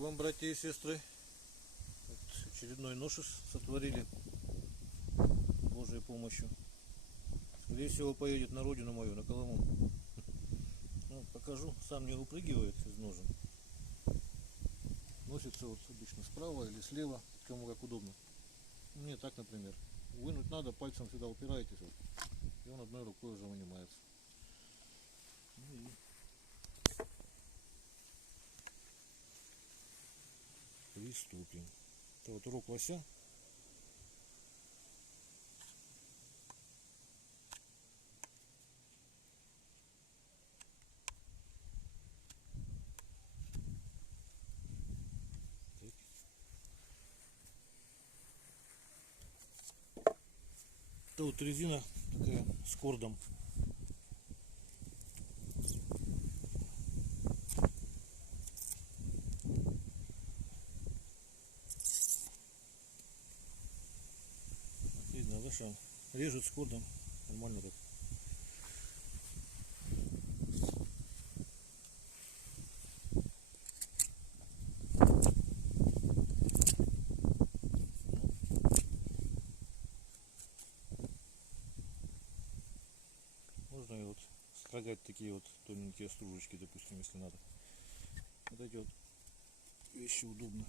вам, братья и сестры. Вот очередной ношиш сотворили Божьей помощью. Скорее всего поедет на родину мою, на Колыму. Ну, покажу, сам не выпрыгивает из ножен. Носится вот обычно справа или слева, кому как удобно. Мне так, например. Вынуть надо, пальцем сюда упираетесь, вот, и он одной рукой уже вынимается. Ну и приступим. Это вот урок лося. Это вот резина такая с кордом. Видно, да, что режет с кордом. Нормально так. Можно и вот строгать такие вот тоненькие стружечки, допустим, если надо. Вот эти вот вещи удобны.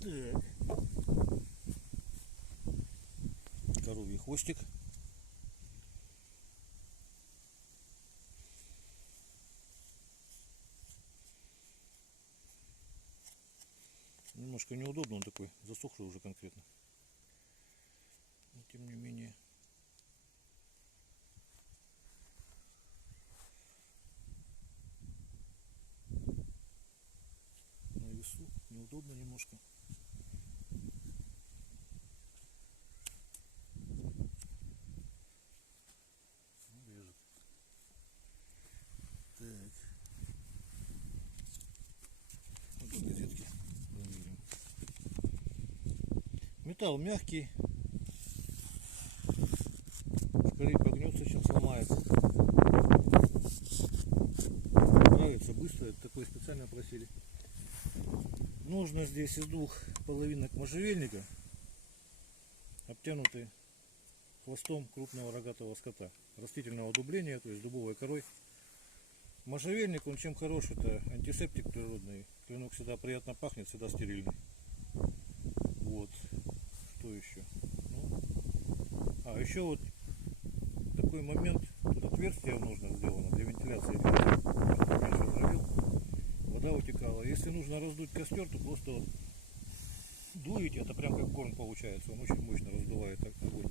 Так. Коровий хвостик. Немножко неудобно, он такой засохший уже конкретно. Но тем не менее. На весу неудобно немножко. Режет. Так. Вот тут газетки проверим. Металл мягкий. Скорее погнется, чем сломается. Нравится быстро, это такой специально просили. Нужно здесь из двух половинок можжевельника, обтянутый хвостом крупного рогатого скота. Растительного дубления, то есть дубовой корой. Можжевельник, он чем хорош, это антисептик природный. Клинок всегда приятно пахнет, всегда стерильный. Вот. Что еще? Ну. А еще вот такой момент, тут отверстие нужно сделано для вентиляции. Вода утекала. Если нужно раздуть костер, то просто вот дуете, это прям как корм получается. Он очень мощно раздувает огонь.